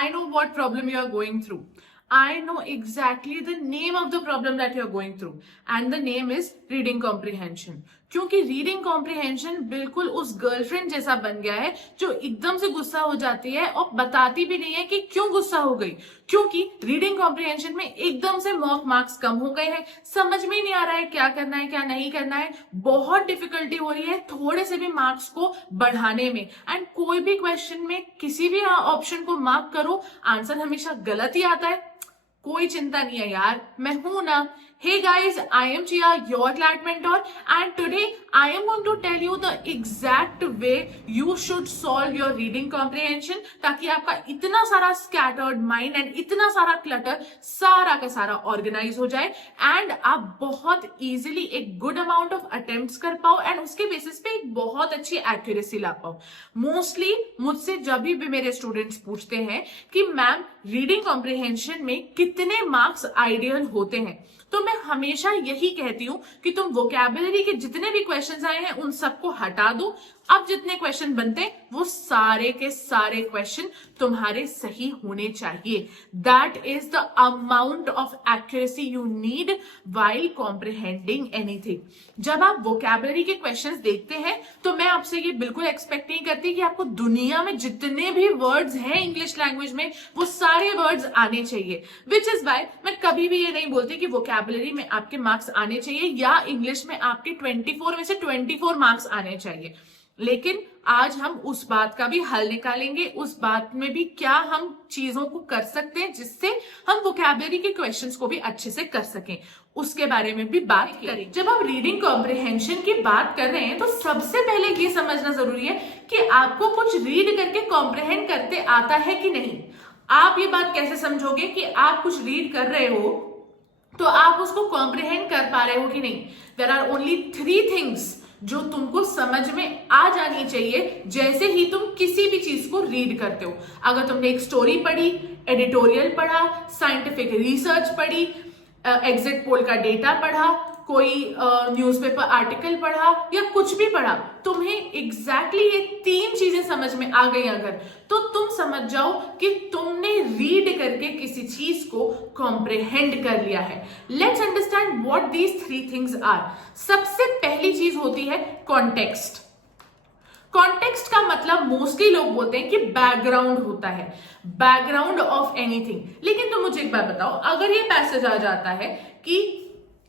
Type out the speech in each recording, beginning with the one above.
I know what problem you are going through. I know exactly the name of the problem that you are going through. And the name is reading comprehension. क्योंकि reading comprehension बिल्कुल उस girlfriend जैसा बन गया है जो एकदम से गुस्सा हो जाती है और बताती भी नहीं है कि क्यों गुस्सा हो गई। क्योंकि रीडिंग कॉम्प्रिहेंशन में एकदम से मॉक मार्क्स कम हो गए हैं, समझ में नहीं आ रहा है क्या करना है क्या नहीं करना है, बहुत डिफिकल्टी हो रही है थोड़े से भी मार्क्स को बढ़ाने में। एंड कोई भी क्वेश्चन में किसी भी ऑप्शन को मार्क करो, आंसर हमेशा गलत ही आता है। कोई चिंता नहीं है यार, मैं हूं ना। Hey guys, I am Chia, your CLAT mentor, and today I am going to tell you the exact way you should solve your reading comprehension, ताकि आपका इतना सारा scattered mind and इतना सारा clutter सारा का सारा organize हो जाए and आप बहुत easily एक good amount of attempts कर पाओ and उसके basis पे एक बहुत अच्छी accuracy ला पाओ। Mostly मुझसे जब भी मेरे students पूछते हैं कि मैम रीडिंग कॉम्प्रिहेंशन में कितने मार्क्स आइडियल होते हैं, तो मैं हमेशा यही कहती हूं कि तुम वोकैबुलरी के जितने भी क्वेश्चंस आए हैं उन सबको हटा दो। अब जितने क्वेश्चन बनते हैं वो सारे के सारे क्वेश्चन तुम्हारे सही होने चाहिए। That is the amount of accuracy you need while comprehending anything. जब आप वोकैबुलरी के क्वेश्चंस देखते हैं तो मैं आपसे ये बिल्कुल एक्सपेक्ट नहीं करती कि आपको दुनिया में जितने भी वर्ड्स हैं इंग्लिश लैंग्वेज में वो सारे वर्ड्स आने चाहिए। विच इज वाई मैं कभी भी ये नहीं बोलती कि वोकैबुलरी में आपके मार्क्स आने चाहिए या इंग्लिश में आपके 24 में से 24 मार्क्स आने चाहिए। लेकिन आज हम उस बात का भी हल निकालेंगे, उस बात में भी क्या हम चीजों को कर सकते हैं जिससे हम वोकैबुलरी के क्वेश्चंस को भी अच्छे से कर सकें, उसके बारे में भी बात करें। जब आप रीडिंग कॉम्प्रिहेंशन की बात कर रहे हैं तो सबसे पहले ये समझना जरूरी है कि आपको कुछ रीड करके कॉम्प्रिहेंड करते आता है कि नहीं। आप ये बात कैसे समझोगे कि आप कुछ रीड कर रहे हो तो आप उसको कॉम्प्रिहेंड कर पा रहे हो कि नहीं। देयर आर ओनली 3 थिंग्स जो तुमको समझ में आ जानी चाहिए जैसे ही तुम किसी भी चीज को रीड करते हो। अगर तुमने एक स्टोरी पढ़ी, एडिटोरियल पढ़ा, साइंटिफिक रिसर्च पढ़ी, एग्जिट पोल का डेटा पढ़ा, कोई न्यूज़पेपर आर्टिकल पढ़ा या कुछ भी पढ़ा, तुम्हें एग्जैक्टली ये 3 चीजें समझ में आ गई अगर, तो तुम समझ जाओ कि तुमने रीड करके किसी चीज को कॉम्प्रिहेंड कर लिया है। Let's understand what these 3 things are. सबसे पहली चीज होती है कॉन्टेक्स्ट। कॉन्टेक्स्ट का मतलब मोस्टली लोग बोलते हैं कि बैकग्राउंड होता है, बैकग्राउंड ऑफ एनीथिंग। लेकिन तुम मुझे एक बात बताओ, अगर ये पैसेज आ जाता है कि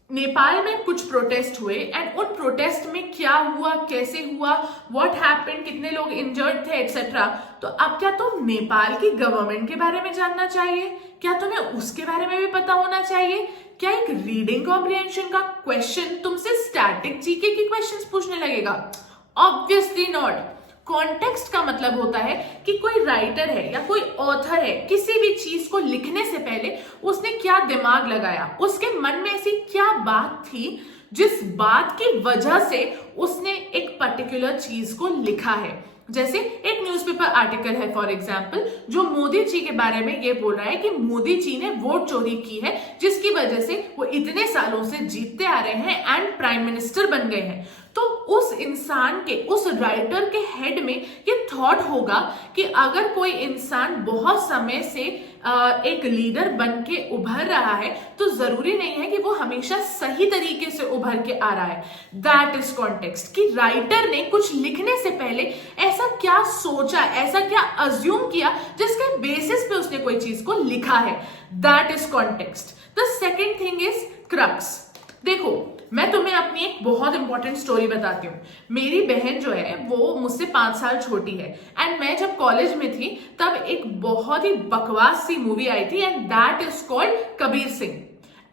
नेपाल में कुछ प्रोटेस्ट हुए एंड उन प्रोटेस्ट में क्या हुआ, कैसे हुआ, व्हाट हैपेंड, कितने लोग इंजर्ड थे एक्सेट्रा, तो अब क्या तुम नेपाल की गवर्नमेंट के बारे में जानना चाहिए? क्या तुम्हें उसके बारे में भी पता होना चाहिए? क्या एक रीडिंग कॉम्प्रिहेंशन का क्वेश्चन तुमसे स्टैटिक जीके की क्वेश्चंस पूछने लगेगा? Obviously not. कॉन्टेक्स्ट का मतलब होता है कि कोई राइटर है या कोई ऑथर है, किसी भी चीज को लिखने से पहले उसने क्या दिमाग लगाया, उसके मन में ऐसी क्या बात थी जिस बात की वजह से उसने एक पर्टिकुलर चीज को लिखा है। जैसे एक न्यूज़पेपर आर्टिकल है फॉर एग्जाम्पल जो मोदी जी के बारे में ये बोल रहा है कि मोदी जी ने वोट चोरी की है जिसकी वजह से वो इतने सालों से जीतते आ रहे हैं एंड प्राइम मिनिस्टर बन गए हैं। तो उस इंसान के, उस राइटर के हेड में ये थॉट होगा कि अगर कोई इंसान बहुत समय से एक लीडर बन के उभर रहा है तो जरूरी नहीं है कि वो हमेशा सही तरीके से उभर के आ रहा है। दैट इज कॉन्टेक्स्ट, कि राइटर ने कुछ लिखने से पहले ऐसा क्या सोचा, ऐसा क्या अज्यूम किया जिसके बेसिस पे उसने कोई चीज को लिखा है। That is context. The second thing is crux. देखो, मैं तुम्हें अपनी एक बहुत इंपॉर्टेंट स्टोरी बताती हूँ। मेरी बहन जो है वो मुझसे 5 साल छोटी है एंड मैं जब कॉलेज में थी तब एक बहुत ही बकवास सी मूवी आई थी and that is called Kabir Singh.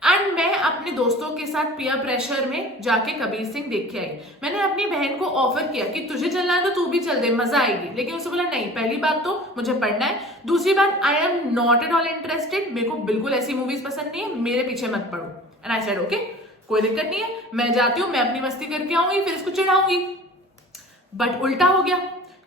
And मैं अपने दोस्तों के साथ पीयर प्रेशर में जाके कबीर सिंह देख के आई। मैंने अपनी बहन को ऑफर किया कि तुझे चलना है तो तू भी चल दे, मजा आएगी। लेकिन उसने बोला नहीं, पहली बात तो मुझे पढ़ना है, दूसरी बात I am not at all interested, मेरे को बिल्कुल ऐसी मूवीज पसंद नहीं है, मेरे पीछे मत पढ़ो। एंड आई सेड ओके, कोई दिक्कत नहीं है, मैं जाती हूँ, मैं अपनी मस्ती करके आऊंगी, फिर इसको चिढ़ाऊंगी। बट उल्टा हो गया,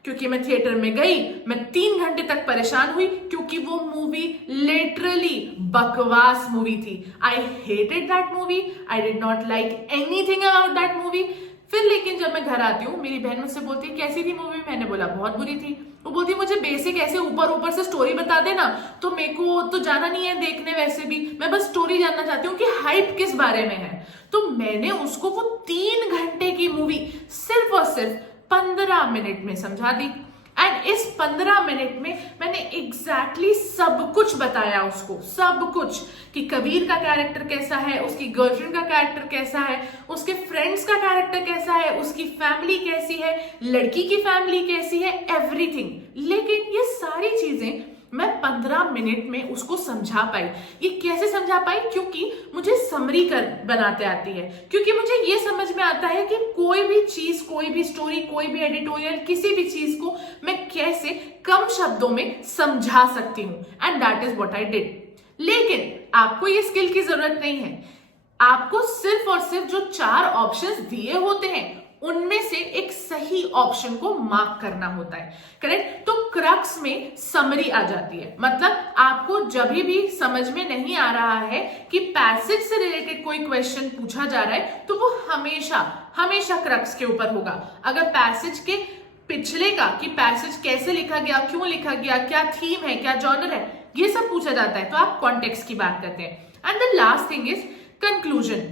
क्योंकि मैं थिएटर में गई, मैं 3 घंटे तक परेशान हुई क्योंकि वो मूवी लिटरली बकवास मूवी थी। I hated that movie, I did not like anything about that movie. फिर लेकिन जब मैं घर आती हूँ, मेरी बहन मुझसे बोलती है कैसी थी मूवी, मैंने बोला बहुत बुरी थी। वो बोलती मुझे बेसिक ऐसे ऊपर ऊपर से स्टोरी बता देना, तो मेरे को तो जाना नहीं है देखने, वैसे भी मैं बस स्टोरी जानना चाहती हूँ कि हाइप किस बारे में है। तो मैंने उसको वो 3 घंटे की मूवी सिर्फ और सिर्फ 15 मिनट में समझा दी। एंड इस 15 मिनट में मैंने एग्जैक्टली सब कुछ बताया उसको, सब कुछ, कि कबीर का कैरेक्टर कैसा है, उसकी गर्लफ्रेंड का कैरेक्टर कैसा है, उसके फ्रेंड्स का कैरेक्टर कैसा है, उसकी फैमिली कैसी है, लड़की की फैमिली कैसी है, एवरीथिंग। लेकिन ये सारी चीजें मैं 15 मिनट में उसको समझा पाई। ये कैसे समझा पाई? क्योंकि मुझे समरी कर बनाते आती है, क्योंकि मुझे ये समझ में आता है कि कोई भी चीज, कोई भी स्टोरी, कोई भी एडिटोरियल, किसी भी चीज को मैं कैसे कम शब्दों में समझा सकती हूँ। And that is what I did. लेकिन आपको ये स्किल की जरूरत नहीं है, आपको सिर्फ और सिर्फ जो 4 ऑप्शंस दिए होते हैं उनमें से एक सही ऑप्शन को मार्क करना होता है, करेक्ट। तो क्रक्स में समरी आ जाती है। मतलब आपको जब भी समझ में नहीं आ रहा है कि पैसेज से रिलेटेड कोई क्वेश्चन पूछा जा रहा है, तो वो हमेशा हमेशा क्रक्स के ऊपर होगा। अगर पैसेज के पिछले का, कि पैसेज कैसे लिखा गया, क्यों लिखा गया, क्या थीम है, क्या जॉनर है, ये सब पूछा जाता है, तो आप कॉन्टेक्स्ट की बात करते हैं। And the last thing is conclusion.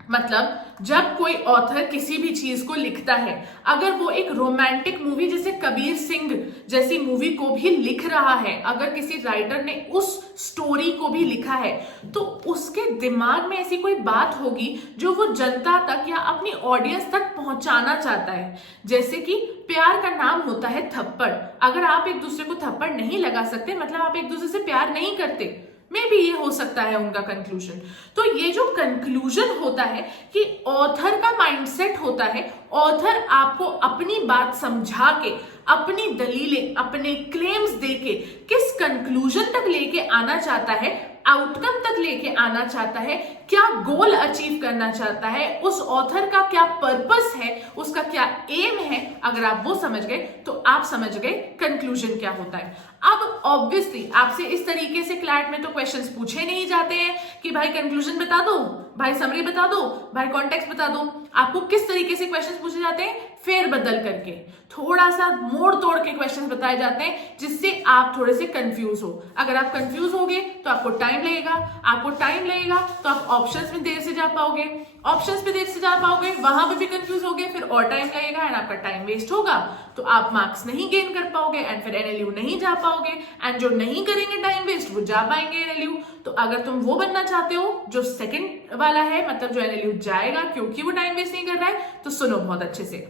मतलब जब कोई ऑथर किसी भी चीज को लिखता है, अगर वो एक रोमांटिक मूवी जैसे कबीर सिंह जैसी मूवी को भी लिख रहा है, अगर किसी राइटर ने उस स्टोरी को भी लिखा है, तो उसके दिमाग में ऐसी कोई बात होगी जो वो जनता तक या अपनी ऑडियंस तक पहुंचाना चाहता है। जैसे कि प्यार का नाम होता है थप्पड़। अगर आप एक दूसरे को थप्पड़ नहीं लगा सकते, मतलब आप एक दूसरे से प्यार नहीं करते। मे भी ये हो सकता है उनका कंक्लूजन। तो ये जो कंक्लूजन होता है कि ऑथर का माइंडसेट होता है, ऑथर आपको अपनी बात समझा के, अपनी दलीलें, अपने क्लेम्स देके किस कंक्लूजन तक लेके आना चाहता है, आउटकम तक लेके आना चाहता है, क्या गोल अचीव करना चाहता है, उस ऑथर का क्या पर्पस है, उसका क्या एम है। अगर आप वो समझ गए तो आप समझ गए कंक्लूजन क्या होता है। अब ऑब्वियसली आपसे इस तरीके से क्लैट में तो क्वेश्चंस पूछे नहीं जाते हैं कि भाई कंक्लूजन बता दो, भाई समरी बता दो, भाई कॉन्टेक्स्ट बता दो। आपको किस तरीके से क्वेश्चंस पूछे जाते हैं? फेर बदल करके, थोड़ा सा मोड़ तोड़ के क्वेश्चंस बताए जाते हैं, जिससे आप थोड़े से कंफ्यूज हो। अगर आप कंफ्यूज होगे तो आपको टाइम लगेगा, आपको टाइम लगेगा तो आप ऑप्शंस में देर से जा पाओगे, ऑप्शंस पे देर से जा पाओगे, वहां पे भी कंफ्यूज होगे, फिर और टाइम लगेगा एंड आपका टाइम वेस्ट होगा, तो आप मार्क्स नहीं गेन कर पाओगे एंड फिर एनएलयू नहीं जा पाओगे। एंड जो नहीं करेंगे टाइम वेस्ट वो जा पाएंगे एनएलयू। तो अगर तुम वो बनना चाहते हो जो सेकंड वाला है, मतलब जो एनएलयू जाएगा क्योंकि वो टाइम वेस्ट नहीं कर रहा है, तो सुनो बहुत अच्छे से।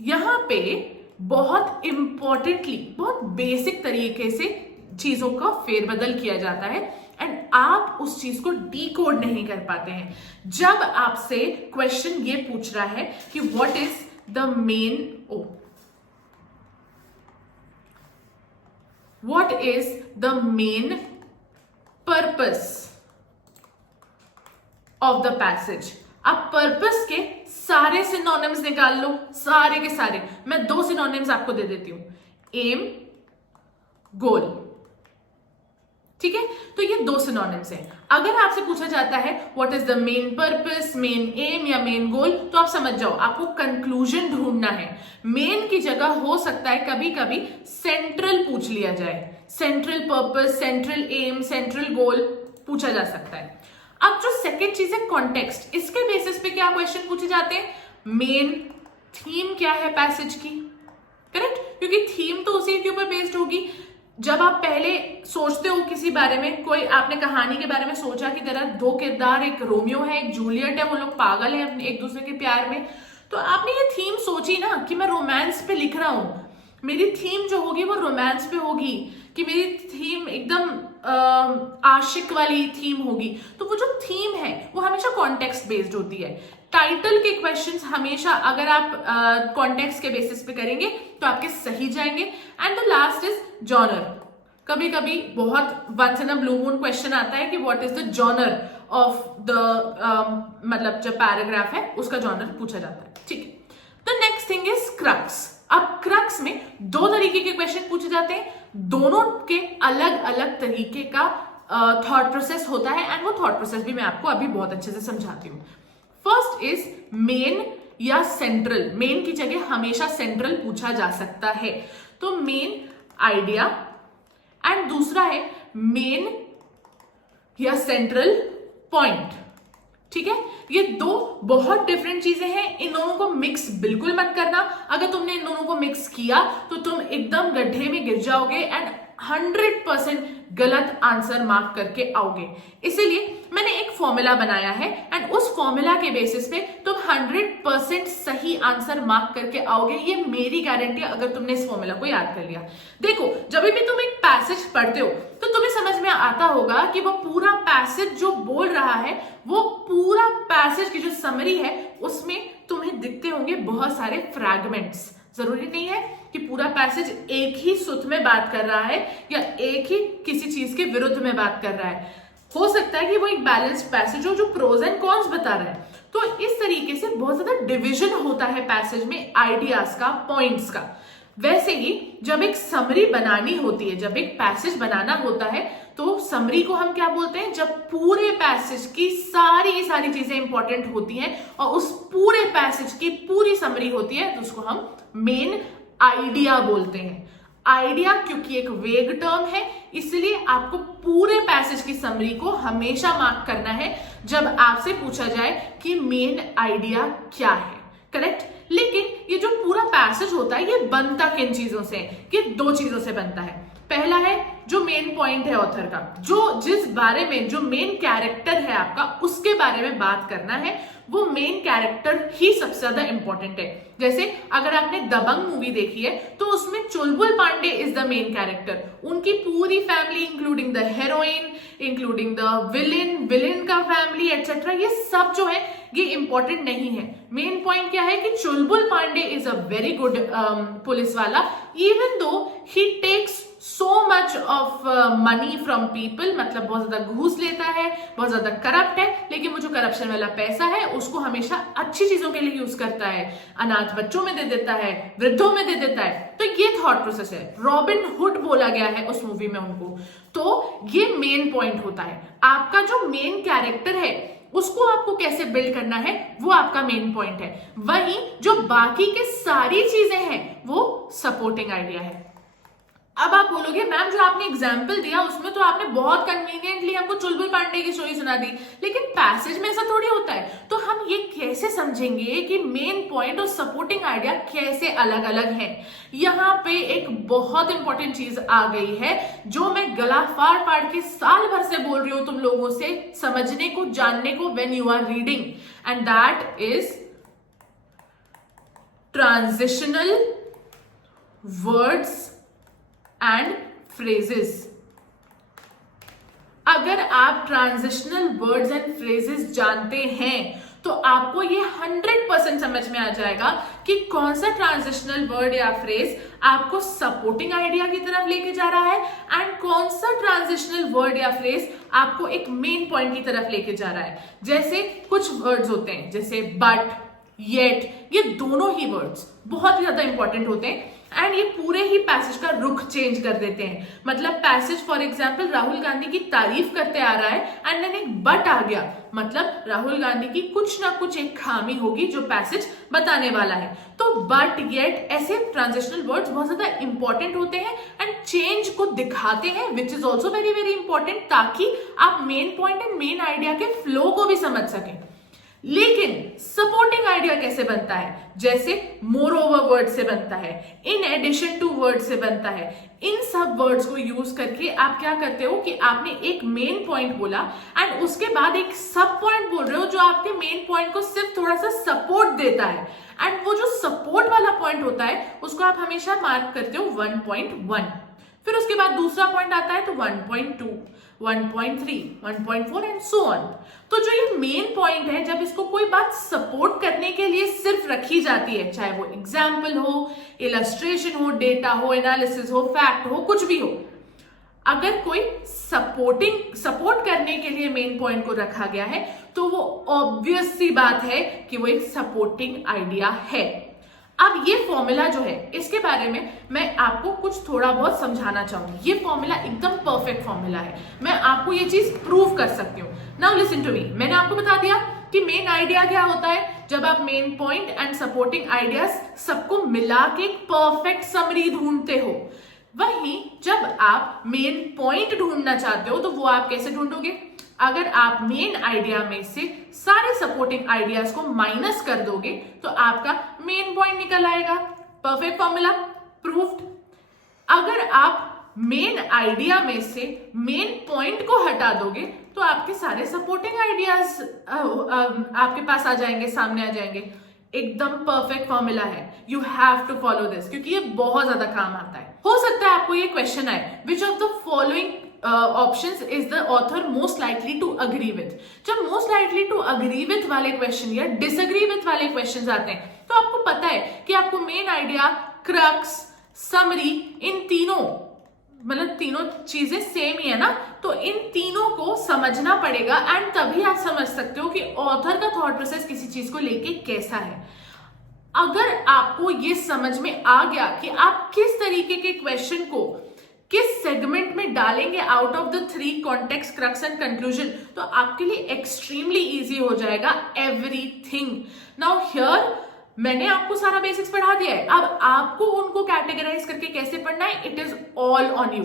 यहाँ पे बहुत इंपॉर्टेंटली, बहुत बेसिक तरीके से चीजों का फेरबदल किया जाता है एंड आप उस चीज को डीकोड नहीं कर पाते हैं। जब आपसे क्वेश्चन ये पूछ रहा है कि what is the main purpose of the passage, आप पर्पस के सारे सिनोनिम्स निकाल लो, सारे के सारे। मैं 2 सिनोनिम्स आपको दे देती हूं, एम, गोल, ठीक है। तो ये 2 सिनोनिम्स हैं। अगर आपसे पूछा जाता है what is the main purpose, main M या मेन गोल, तो आप समझ जाओ आपको कंक्लूजन ढूंढना है। मेन की जगह हो सकता है कभी कभी सेंट्रल पूछ लिया जाए, central purpose, central aim, central goal पूछा जा सकता है। अब जो सेकेंड चीज है कॉन्टेक्स्ट, इसके बेसिस पे क्या क्वेश्चन पूछे जाते हैं? मेन थीम क्या है पैसेज की, करेक्ट, क्योंकि थीम तो उसी के ऊपर बेस्ड होगी। जब आप पहले सोचते हो किसी बारे में, कोई आपने कहानी के बारे में सोचा कि तेरा 2 किरदार, एक रोमियो है, एक जूलियट है, वो लोग पागल हैं एक दूसरे के प्यार में, तो आपने ये थीम सोची ना कि मैं रोमांस पे लिख रहा हूं, मेरी थीम जो होगी वो रोमांस पे होगी, कि मेरी थीम एकदम आशिक वाली थीम होगी। तो वो जो थीम है वो हमेशा कॉन्टेक्स्ट बेस्ड होती है। टाइटल के क्वेश्चंस हमेशा अगर आप कॉन्टेक्स्ट के बेसिस पे करेंगे तो आपके सही जाएंगे। And the last is genre. कभी कभी बहुत once in a blue moon question आता है कि what is the genre of the, मतलब जो पैराग्राफ है उसका जॉनर पूछा जाता है, ठीक है। The next thing is crux. अब क्रक्स में 2 तरीके के क्वेश्चन पूछे जाते हैं, दोनों के अलग अलग तरीके का थॉट प्रोसेस होता है एंड वो थॉट प्रोसेस भी मैं आपको अभी बहुत अच्छे से समझाती हूँ। फर्स्ट इज मेन या सेंट्रल, मेन की जगह हमेशा सेंट्रल पूछा जा सकता है। तो मेन आइडिया एंड दूसरा है मेन या सेंट्रल पॉइंट। ठीक है, ये दो बहुत डिफरेंट चीजें हैं, इन दोनों को मिक्स बिल्कुल मत करना। अगर तुमने इन दोनों को मिक्स किया तो तुम एकदम गड्ढे में गिर जाओगे एंड 100% गलत आंसर मार्क करके आओगे। इसीलिए मैंने एक फॉर्मूला बनाया है एंड उस फॉर्मूला के बेसिस पे तुम 100% सही आंसर मार्क करके आओगे, ये मेरी गारंटी है अगर तुमने इस फॉर्मूला को याद कर लिया। देखो, जब भी तुम एक पैसेज पढ़ते हो तो तुम्हें समझ में आता होगा कि वो पूरा पैसेज जो बोल रहा है, वो पूरा पैसेज की जो समरी है उसमें तुम्हें दिखते होंगे बहुत सारे फ्रैगमेंट्स। जरूरी नहीं है कि पूरा पैसेज एक ही सुत में बात कर रहा है या एक ही किसी चीज के विरुद्ध में बात कर रहा है। हो सकता है कि वो एक बैलेंस्ड पैसेज हो जो प्रोज एंड कॉन्स बता रहा है। तो इस तरीके से बहुत ज्यादा डिवीजन होता है पैसेज में आइडियाज का, पॉइंट्स का। वैसे ही जब एक समरी बनानी होती है, जब एक पैसेज बनाना होता है, तो समरी को हम क्या बोलते हैं? जब पूरे पैसेज की सारी चीजें इंपॉर्टेंट होती हैं और उस पूरे पैसेज की पूरी समरी होती है, तो उसको हम मेन आइडिया बोलते हैं। आइडिया क्योंकि एक वेग टर्म है, इसलिए आपको पूरे पैसेज की समरी को हमेशा मार्क करना है जब आपसे पूछा जाए कि मेन आइडिया क्या है। करेक्ट? लेकिन ये जो पूरा पैसेज होता है, ये बनता किन चीजों से? ये दो चीजों से बनता है। पहला है जो मेन पॉइंट है ऑथर का, जो जिस बारे में, जो मेन कैरेक्टर है आपका, उसके बारे में बात करना है। वो मेन कैरेक्टर ही सबसे ज्यादा इंपॉर्टेंट है। जैसे अगर आपने दबंग मूवी देखी है तो उसमें Chulbul Pandey is the main character. उनकी पूरी family including the heroine, including the villain का फैमिली एटसेट्रा, ये सब जो है ये इंपॉर्टेंट नहीं है। मेन पॉइंट क्या है कि Chulbul Pandey is a very good police वाला, even though he takes so much of money from people, मतलब बहुत ज्यादा घूस लेता है, बहुत ज्यादा करप्ट है, लेकिन वो जो करप्शन वाला पैसा है उसको हमेशा अच्छी चीजों के लिए यूज करता है। अनाथ बच्चों में दे देता है, वृद्धों में दे देता है। तो ये थॉट प्रोसेस है। रॉबिन हुड बोला गया है उस मूवी में उनको। तो ये मेन पॉइंट होता है। आपका जो मेन कैरेक्टर है उसको आपको कैसे बिल्ड करना है, वो आपका मेन पॉइंट है। वहीं जो बाकी के सारी चीजें हैं वो सपोर्टिंग आइडिया है। अब आप बोलोगे मैम जो आपने एग्जाम्पल दिया उसमें तो आपने बहुत कन्वीनियंटली हमको चुलबुल पांडे की स्टोरी सुना दी, लेकिन पैसेज में ऐसा थोड़ी होता है। तो हम ये कैसे समझेंगे कि मेन पॉइंट और सपोर्टिंग आइडिया कैसे अलग अलग है? यहाँ पे एक बहुत इंपॉर्टेंट चीज आ गई है जो मैं गला फाड़ फाड़ के साल भर से बोल रही हूं तुम लोगों से समझने को, जानने को, when you are reading, and that is transitional words and phrases. अगर आप ट्रांजिशनल वर्ड्स एंड फ्रेजेस जानते हैं तो आपको ये 100% समझ में आ जाएगा कि कौन सा ट्रांजिशनल वर्ड या फ्रेज आपको सपोर्टिंग आइडिया की तरफ लेके जा रहा है एंड कौन सा ट्रांजिशनल वर्ड या फ्रेज आपको एक मेन पॉइंट की तरफ लेके जा रहा है। जैसे कुछ वर्ड्स होते हैं जैसे बट, येट, ये दोनों ही वर्ड्स बहुत ही ज्यादा इंपॉर्टेंट होते हैं एंड ये पूरे ही पैसेज का रुख चेंज कर देते हैं। मतलब passage for example Rahul Gandhi की तारीफ करते आ रहा है एंड देन एक बट आ गया, मतलब राहुल गांधी की कुछ ना कुछ एक खामी होगी जो पैसेज बताने वाला है। तो बट, येट, ऐसे ट्रांजिशनल वर्ड्स बहुत ज्यादा इंपॉर्टेंट होते हैं एंड चेंज को दिखाते हैं, which is also very very important, ताकि आप main point and main idea के फ्लो को भी समझ सकें। लेकिन सपोर्टिंग आइडिया कैसे बनता है? जैसे मोर ओवर वर्ड से बनता है, इन एडिशन टू वर्ड से बनता है। इन सब वर्ड्स को यूज करके आप क्या करते हो कि आपने एक मेन पॉइंट बोला एंड उसके बाद एक सब पॉइंट बोल रहे हो जो आपके मेन पॉइंट को सिर्फ थोड़ा सा सपोर्ट देता है एंड वो जो सपोर्ट वाला पॉइंट होता है उसको आप हमेशा मार्क करते हो 1.1। फिर उसके बाद दूसरा पॉइंट आता है तो 1.2, 1.3, 1.4 एंड सो ऑन। तो जो ये मेन पॉइंट है, जब इसको कोई बात सपोर्ट करने के लिए सिर्फ रखी जाती है, चाहे वो एग्जाम्पल हो, इलस्ट्रेशन हो, डेटा हो, एनालिसिस हो, फैक्ट हो, कुछ भी हो, अगर कोई सपोर्ट करने के लिए मेन पॉइंट को रखा गया है तो वो ऑब्वियस सी बात है कि वो एक सपोर्टिंग आइडिया है। अब ये फॉर्मूला जो है इसके बारे में मैं आपको कुछ थोड़ा बहुत समझाना चाहूंगी। ये फॉर्मूला एकदम परफेक्ट फॉर्मूला है, मैं आपको ये चीज प्रूव कर सकती हूँ। Now listen to me. मैंने आपको बता दिया कि मेन आइडिया क्या होता है, जब आप main point and supporting ideas सबको मिला के एक परफेक्ट समरी ढूंढते हो। वहीं जब आप मेन पॉइंट ढूंढना चाहते हो तो वो आप कैसे ढूंढोगे? अगर आप मेन आइडिया में से सारे सपोर्टिंग आइडियाज को माइनस कर दोगे तो आपका मेन पॉइंट निकल आएगा। Perfect formula, proved. अगर आप मेन आइडिया में से मेन पॉइंट को हटा दोगे तो आपके सारे सपोर्टिंग आइडियाज आपके पास आ जाएंगे, सामने आ जाएंगे। एकदम परफेक्ट फॉर्मूला है, you have to follow this, क्योंकि ये बहुत ज्यादा काम आता है। हो सकता है आपको ये क्वेश्चन आए, which of the following options is the author most likely to agree with. जब most likely to agree with वाले क्वेश्चन या डिसअग्री विथ वाले क्वेश्चन आते हैं तो आपको पता है कि आपको मेन आइडिया, क्रक्स, समरी, इन तीनों मतलब तीनों चीजें सेम ही है ना, तो इन तीनों को समझना पड़ेगा एंड तभी आप समझ सकते हो कि ऑथर का थॉट प्रोसेस किसी चीज को लेके कैसा है। अगर आपको ये समझ में आ गया कि आप किस तरीके के क्वेश्चन को किस सेगमेंट में डालेंगे out of the 3 context, crux and conclusion, तो आपके लिए एक्सट्रीमली इजी हो जाएगा एवरीथिंग। नाउ हियर मैंने आपको सारा बेसिक्स पढ़ा दिया है, अब आपको उनको कैटेगराइज करके कैसे पढ़ना है, it is all on you.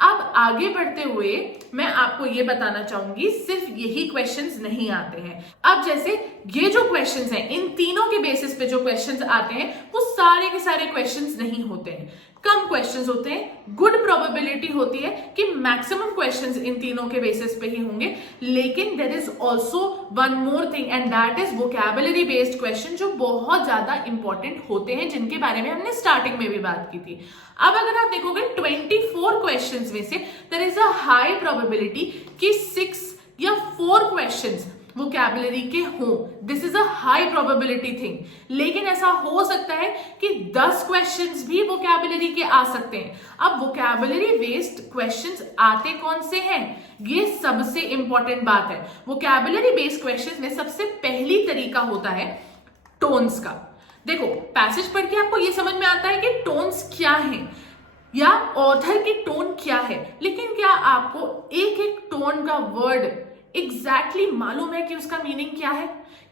अब आगे बढ़ते हुए मैं आपको ये बताना चाहूंगी, सिर्फ यही क्वेश्चंस नहीं आते हैं। अब जैसे ये जो क्वेश्चंस हैं, इन तीनों के बेसिस पे जो क्वेश्चंस आते हैं वो सारे के सारे क्वेश्चंस नहीं होते हैं, कम क्वेश्चंस होते हैं। गुड प्रोबेबिलिटी होती है कि मैक्सिमम क्वेश्चंस इन तीनों के बेसिस पे ही होंगे, लेकिन there is also one more thing and that is vocabulary based question, जो बहुत ज्यादा इंपॉर्टेंट होते हैं, जिनके बारे में हमने स्टार्टिंग में भी बात की थी। अब अगर आप देखोगे 24 क्वेश्चंस में से there is a high probability कि 6 या 4 क्वेश्चंस वोकैबुलरी के हों। This is a high probability thing. लेकिन ऐसा हो सकता है कि 10 क्वेश्चंस भी वोकैबुलरी के आ सकते हैं। अब वोकैबुलरी बेस्ड क्वेश्चंस आते कौन से हैं, ये सबसे इंपॉर्टेंट बात है। वोकैबुलरी बेस्ड क्वेश्चंस में सबसे पहली तरीका होता है टोन्स का। देखो, पैसेज पढ़ के आपको ये समझ में आता है कि टोन्स क्या हैं या ऑथर की टोन क्या है, लेकिन क्या आपको एक एक टोन का वर्ड एग्जैक्टली मालूम है कि उसका मीनिंग क्या है?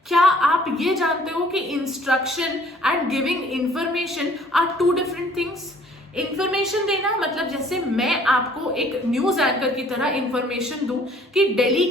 क्या आप ये जानते हो कि instruction and giving information are 2 different things? Information देना मतलब जैसे मैं आपको एक न्यूज एंकर की तरह इंफॉर्मेशन दूं कि दिल्ली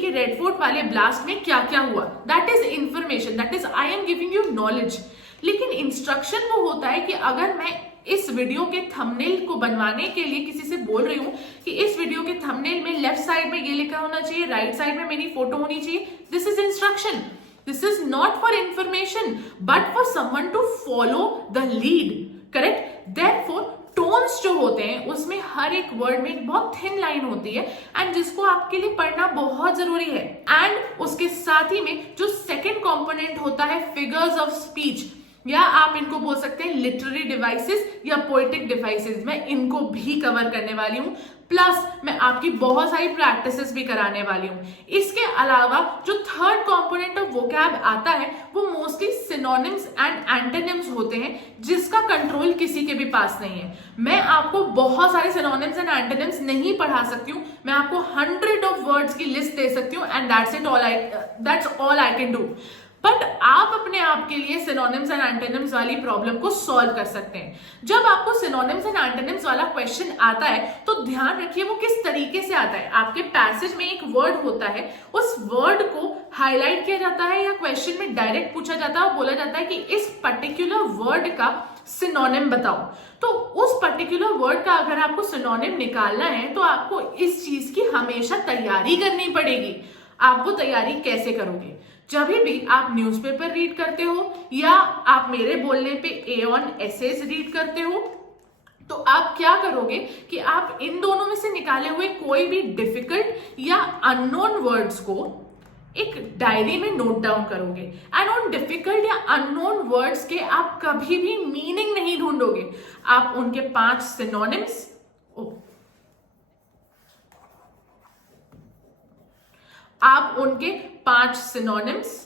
के रेड फोर्ट वाले ब्लास्ट में क्या क्या हुआ, that is information, that is I am giving you knowledge. लेकिन इंस्ट्रक्शन वो होता है कि अगर मैं इस वीडियो के थंबनेल को बनवाने के लिए किसी से बोल रही हूं कि इस वीडियो के थंबनेल में लेफ्ट साइड में ये लिखा होना चाहिए, राइट साइड में मेरी फोटो होनी चाहिए, this is instruction. This is not for information but for someone to follow the lead, correct? Therefore tones जो होते हैं उसमें हर एक वर्ड में एक बहुत थिन लाइन होती है एंड जिसको आपके लिए पढ़ना बहुत जरूरी है। एंड उसके साथ ही में जो सेकेंड कॉम्पोनेंट होता है फिगर्स ऑफ स्पीच, या आप इनको बोल सकते हैं लिटरेरी डिवाइसेस या पोएटिक डिवाइसेस, मैं इनको भी कवर करने वाली हूं। प्लस मैं आपकी बहुत सारी प्रैक्टिसेस भी कराने वाली हूं। इसके अलावा जो थर्ड कंपोनेंट ऑफ वोकैब आता है वो मोस्टली सिनोनिम्स एंड एंटोनिम्स होते हैं, जिसका कंट्रोल किसी के भी पास नहीं है। मैं आपको बहुत सारे सिनोनिम्स एंड एंटोनिम्स नहीं पढ़ा सकती हूँ, मैं आपको 100 ऑफ वर्ड्स की लिस्ट दे सकती हूँ and that's all I can do. But आप अपने आप के लिए सिनोनिम्स एंड एंटोनिम्स वाली प्रॉब्लम को सॉल्व कर सकते हैं। जब आपको सिनोनिम्स एंड एंटोनिम्स वाला क्वेश्चन आता है तो ध्यान रखिए वो किस तरीके से आता है। आपके पैसेज में एक वर्ड होता है, उस वर्ड को हाईलाइट किया जाता है या क्वेश्चन में डायरेक्ट पूछा जाता है और बोला जाता है कि इस पर्टिकुलर वर्ड का सिनोनिम बताओ। तो उस पर्टिकुलर वर्ड का अगर आपको सिनोनिम निकालना है तो आपको इस चीज की हमेशा तैयारी करनी पड़ेगी। आप वो तैयारी कैसे करोगे? जब भी आप न्यूज़पेपर रीड करते हो या आप मेरे बोलने पे एऑन एसेज रीड करते हो तो आप क्या करोगे कि आप इन दोनों में से निकाले हुए कोई भी डिफिकल्ट या अननोन वर्ड्स को एक डायरी में नोट डाउन करोगे। एंड उन डिफिकल्ट या अननोन वर्ड्स के आप कभी भी मीनिंग नहीं ढूंढोगे, आप उनके 5 सिनोनिम्स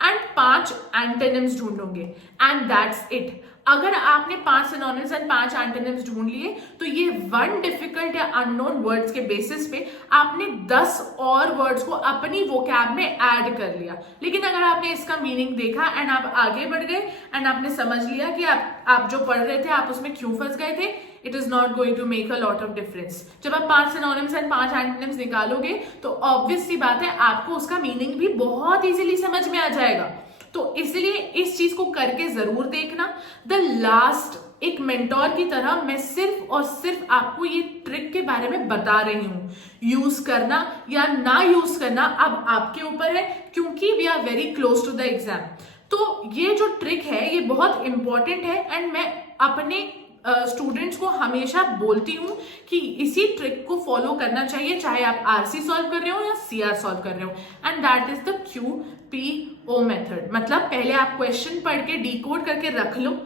एंड 5 एंटोनिम्स ढूंढोगे एंड दैट्स इट। अगर आपने 5 सिनोनिम्स एंड 5 एंटोनिम्स ढूंढ लिए तो ये 1 डिफिकल्ट या अननोन वर्ड्स के बेसिस पे आपने 10 और वर्ड्स को अपनी वोकैब में ऐड कर लिया। लेकिन अगर आपने इसका मीनिंग देखा एंड आप आगे बढ़ गए एंड आपने समझ लिया कि आप जो पढ़ रहे थे आप उसमें क्यों फंस गए थे, it is not going to make a lot of difference. जब आप 5 सिनोनिम्स एंड 5 एंटोनिम्स निकालोगे तो ऑब्वियस सी बात है आपको उसका मीनिंग भी बहुत इजीली समझ में आ जाएगा। तो इसलिए इस चीज को करके जरूर देखना। द लास्ट एक मेंटोर की तरह मैं सिर्फ और सिर्फ आपको ये ट्रिक के बारे में बता रही हूं। यूज करना या ना यूज करना अब आपके ऊपर है, क्योंकि we are very close to the exam. तो ये जो ट्रिक है ये बहुत इंपॉर्टेंट है एंड मैं अपने स्टूडेंट्स को हमेशा बोलती हूँ कि इसी ट्रिक को फॉलो करना चाहिए, चाहे आप आरसी सॉल्व कर रहे हो या सीआर सॉल्व कर रहे हो। And that is the QPO method. मतलब पहले आप क्वेश्चन पढ़ के डिकोड करके रख लो,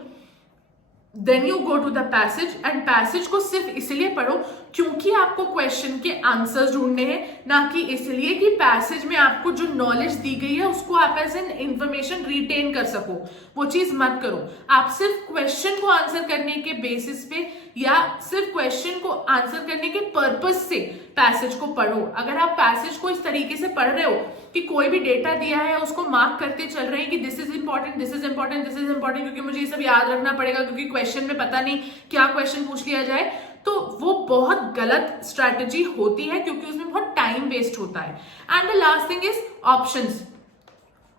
then you go to the passage and passage को सिर्फ इसलिए पढ़ो क्योंकि आपको क्वेश्चन के आंसर्स ढूंढने हैं, ना कि इसलिए कि पैसेज में आपको जो नॉलेज दी गई है उसको आप एज एन इंफॉर्मेशन रिटेन कर सको। वो चीज मत करो। आप सिर्फ क्वेश्चन को आंसर करने के बेसिस पे या सिर्फ क्वेश्चन को आंसर करने के पर्पस से पैसेज को पढ़ो। अगर आप पैसेज को इस तरीके से पढ़ रहे हो कि कोई भी डेटा दिया है उसको मार्क करते चल रहे हैं कि this is important, this is important, this is important, क्योंकि मुझे ये सब याद रखना पड़ेगा क्योंकि क्वेश्चन में पता नहीं क्या क्वेश्चन पूछ लिया जाए, तो वो बहुत गलत स्ट्रैटेजी होती है क्योंकि उसमें बहुत टाइम वेस्ट होता है। And the last thing is options.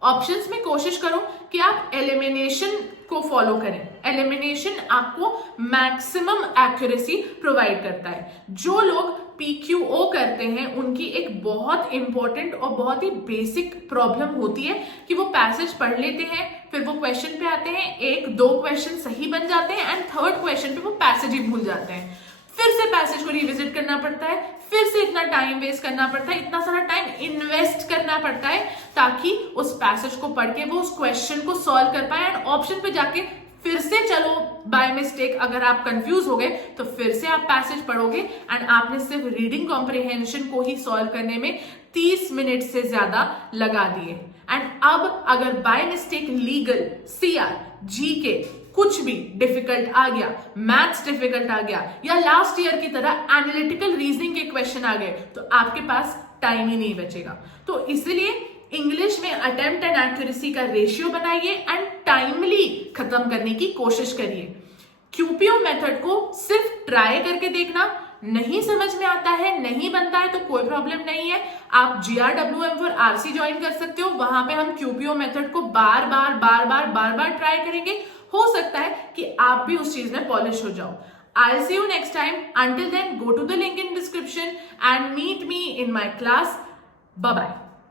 Options में कोशिश करो कि आप एलिमिनेशन को फॉलो करें। एलिमिनेशन आपको मैक्सिमम एक्यूरेसी प्रोवाइड करता है। जो लोग PQO करते हैं उनकी एक बहुत इंपॉर्टेंट और बहुत ही बेसिक प्रॉब्लम होती है कि वो पैसेज पढ़ लेते हैं, फिर वो क्वेश्चन पे आते हैं, 1-2 क्वेश्चन सही बन जाते हैं एंड थर्ड क्वेश्चन पे वो पैसेज ही भूल जाते हैं। फिर से पैसेज को रिविजिट करना पड़ता है, फिर से इतना टाइम वेस्ट करना पड़ता है, इतना सारा टाइम इन्वेस्ट करना पड़ता है ताकि उस पैसेज को पढ़ के वो उस क्वेश्चन को सॉल्व कर पाए एंड ऑप्शन पे जाके फिर से चलो बाय मिस्टेक अगर आप कंफ्यूज हो गए तो फिर से आप पैसेज पढ़ोगे एंड आपने सिर्फ रीडिंग कॉम्प्रिहेंशन को ही सॉल्व करने में 30 मिनट से ज्यादा लगा दिए। एंड अब अगर by mistake legal, CR, GK कुछ भी डिफिकल्ट आ गया, मैथ्स डिफिकल्ट आ गया या लास्ट ईयर की तरह एनालिटिकल रीजनिंग के क्वेश्चन आ गए तो आपके पास टाइम ही नहीं बचेगा। तो इसलिए इंग्लिश में अटेम्प्ट एंड एक्यूरेसी का रेशियो बनाइए एंड टाइमली खत्म करने की कोशिश करिए। QPO मेथड को सिर्फ ट्राई करके देखना, नहीं समझ में आता है, नहीं बनता है तो कोई प्रॉब्लम नहीं है। आप GRWM फॉर RC ज्वाइन कर सकते हो, वहां पे हम QPO मेथड को बार बार ट्राई करेंगे। हो सकता है कि आप भी उस चीज में पॉलिश हो जाओ। I'll see you next time. Until then, go to the link in description and meet me in my class. Bye bye.